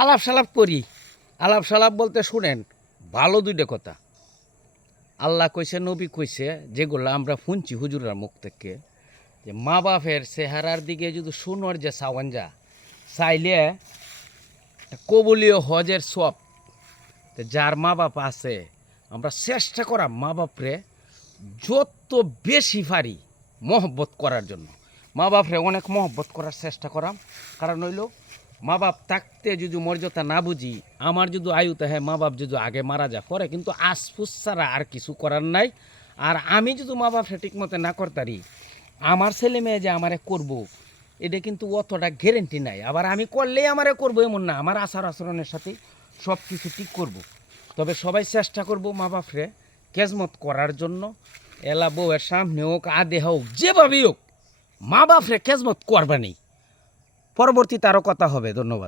আলাপ সালাপ করি। আলাপ সালাপ বলতে শুনেন, ভালো দুইটা কথা আল্লাহ কইছে, নবী কইছে, যেগুলো আমরা শুনছি হুজুরের মুখ থেকে, যে মা বাপের চেহারার দিকে যদি শুনোর যে সাওয়াঞ্জা চাইলে কবুলীয় হজের সব, যার মা বাপ আছে আমরা চেষ্টা করা মা বাপরে যত বেশি পারি মহব্বত করার জন্য। মা বাপরে অনেক মহব্বত করার চেষ্টা করাম। কারণ হইল মা বাপ থাকতে যদি মর্যাদা না বুঝি, আমার যদি আয়ুতে হ্যাঁ মা বাপ যদি আগে মারা যা করে কিন্তু আশফুস ছাড়া আর কিছু করার নাই। আর আমি যদি মা বাপরে ঠিক মতো না করতারি, আমার ছেলে মেয়ে যে আমারে করব এটা কিন্তু অতটা গ্যারেন্টি নাই। আবার আমি করলেই আমারে করবো এমন না, আমার আচার আচরণের সাথে সব কিছু ঠিক করব। তবে সবাই চেষ্টা করব মা বাপরে খেজমত করার জন্য। এলা বউয়ের সামনে হোক, আদে হোক, যেভাবেই হোক মা বাপরে খেজমত করবা নেই। পরবর্তীতে আরও কথা হবে। ধন্যবাদ।